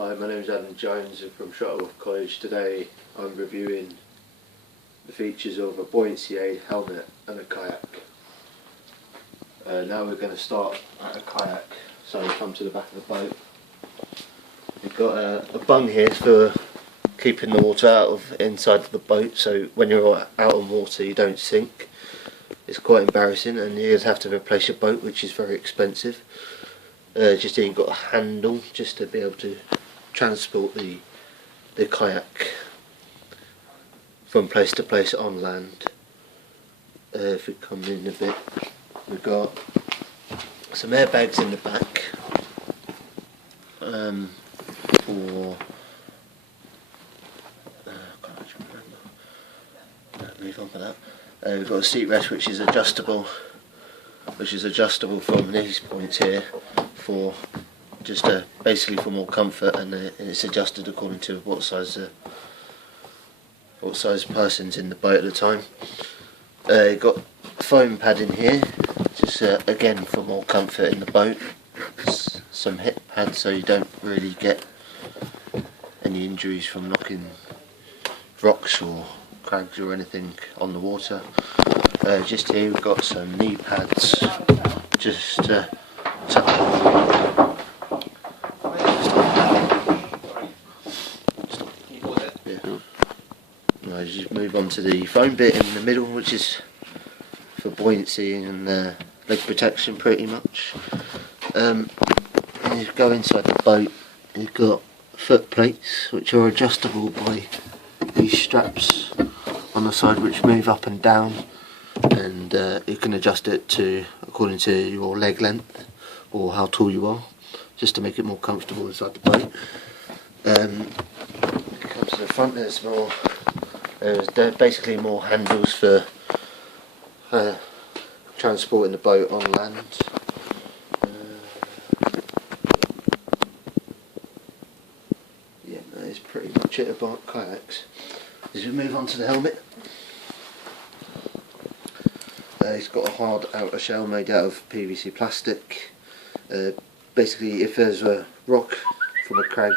Hi, my name is Adam Jones. I'm from Shuttleworth College. Today I'm reviewing the features of a buoyancy aid, helmet and a kayak. Now we're going to start at a kayak. So we come to the back of the boat. We've got a bung here for keeping the water out of inside of the boat, so when you're out on water you don't sink. It's quite embarrassing, and you'd have to replace your boat, which is very expensive. Just here you've got a handle just to be able to transport the kayak from place to place on land. If we come in a bit, we've got some airbags in the back for move on for that. We've got a seat rest which is adjustable from these points here for just basically for more comfort, and it's adjusted according to what size person's in the boat at the time. You've got a foam pad in here, just again for more comfort in the boat. Some hip pads so you don't really get any injuries from knocking rocks or crags or anything on the water. Just here we've got some knee pads just to tuck Right, just move on to the foam bit in the middle, which is for buoyancy and leg protection pretty much. And you go inside the boat, you've got foot plates which are adjustable by these straps on the side which move up and down, and you can adjust it to according to your leg length or how tall you are, just to make it more comfortable inside the boat. Come to the front, there's basically more handles for transporting the boat on land. Yeah, that is pretty much it about kayaks. As we move on to the helmet, it's got a hard outer shell made out of PVC plastic. Basically, if there's a rock from a crag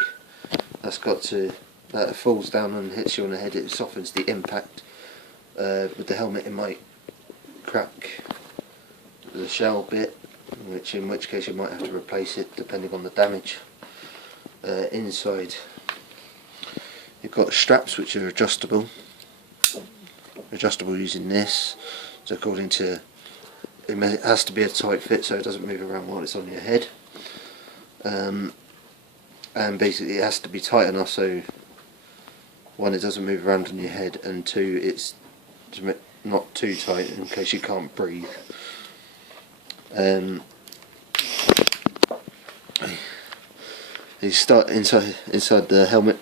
that falls down and hits you on the head, it softens the impact. With the helmet, it might crack the shell bit, in which case you might have to replace it depending on the damage. Inside, you've got straps which are adjustable using this. So according to it has to be a tight fit so it doesn't move around while it's on your head. And basically it has to be tight enough so one, it doesn't move around on your head, and two, it's not too tight in case you can't breathe. You start inside the helmet.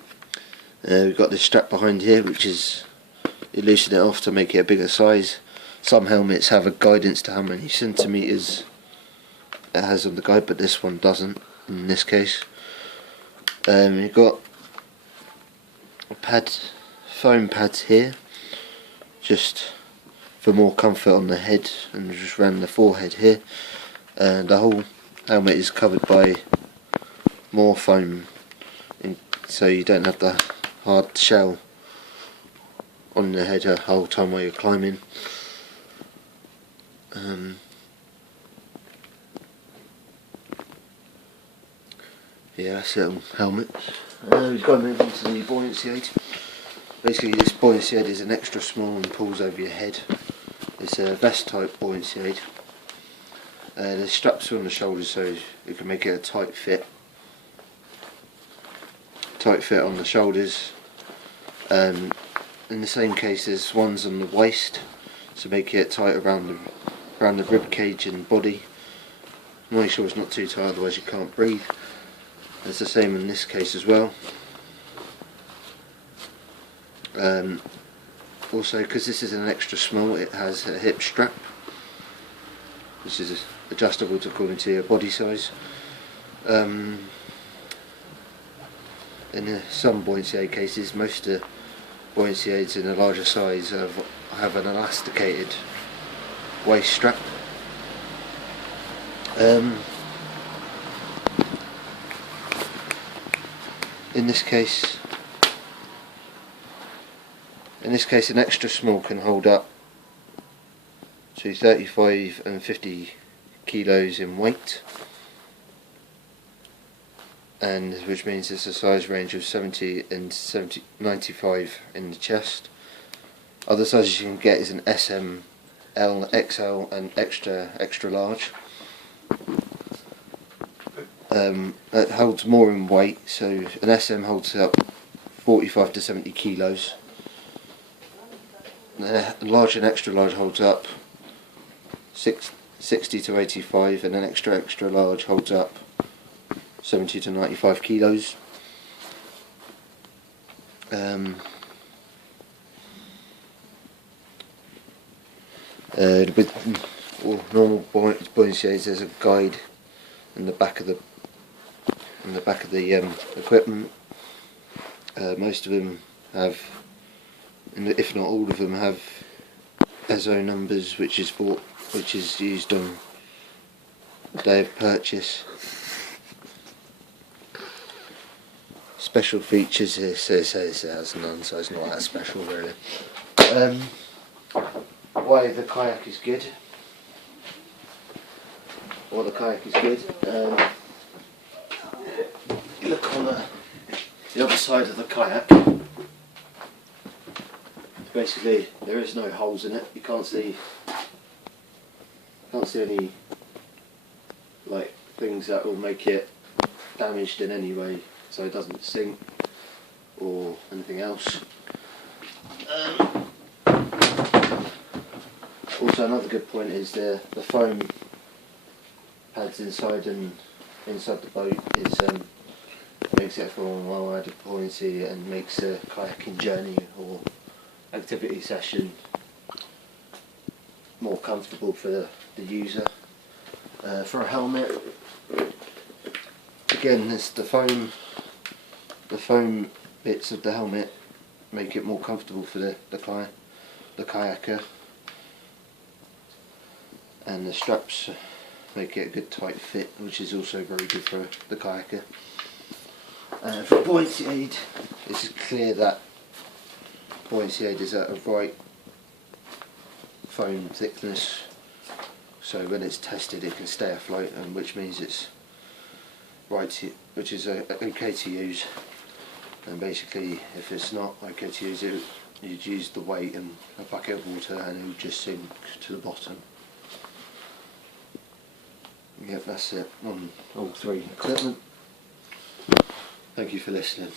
We've got this strap behind here, which is, you loosen it off to make it a bigger size. Some helmets have a guidance to how many centimetres it has on the guide, but this one doesn't in this case. You've got foam pads here, just for more comfort on the head, and just around the forehead here. And the whole helmet is covered by more foam, so you don't have the hard shell on the head the whole time while you're climbing. Yeah, that's it on helmets. We've got to move on to the buoyancy aid. Basically, this buoyancy aid is an extra small and pulls over your head. It's a vest type buoyancy aid. There's straps on the shoulders so you can make it a tight fit on the shoulders. In the same case, there's ones on the waist to make it tight around the rib cage and body. Make sure it's not too tight, otherwise you can't breathe. It's the same in this case as well. Also, because this is an extra small, it has a hip strap, which is adjustable according to your body size. In some buoyancy aid cases, most buoyancy aids in a larger size have an elasticated waist strap. in this case an extra small can hold up to 35 and 50 kilos in weight, and which means there's a size range of 70 and 95 in the chest. Other sizes you can get is an SM, L, XL and extra large. It holds more in weight, so an SM holds up 45 to 70 kilos. A large and extra large holds up 60 to 85, and an extra large holds up 70 to 95 kilos. With normal buoyancy aids, there's a guide in the back of the equipment. Most of them have, if not all of them, have ESO numbers, which is used on the day of purchase. Special features, it says it has none, so it's not that special really. Why the kayak is good? Well, the kayak is good. You look on the other side of the kayak. Basically, there is no holes in it. You can't see any like things that will make it damaged in any way, so it doesn't sink or anything else. Also, another good point is the foam pads inside the boat makes it for a well added buoyancy and makes a kayaking journey or activity session more comfortable for the user. For a helmet, again, the foam bits of the helmet make it more comfortable for the kayaker, and the straps make it a good tight fit, which is also very good for the kayaker. For buoyancy aid, it's clear that buoyancy aid is at a right foam thickness, so when it's tested it can stay afloat, and which means it's okay to use. And basically, if it's not okay to use it, you'd use the weight and a bucket of water and it would just sink to the bottom. Yep, that's it on all three equipment. Thank you for listening.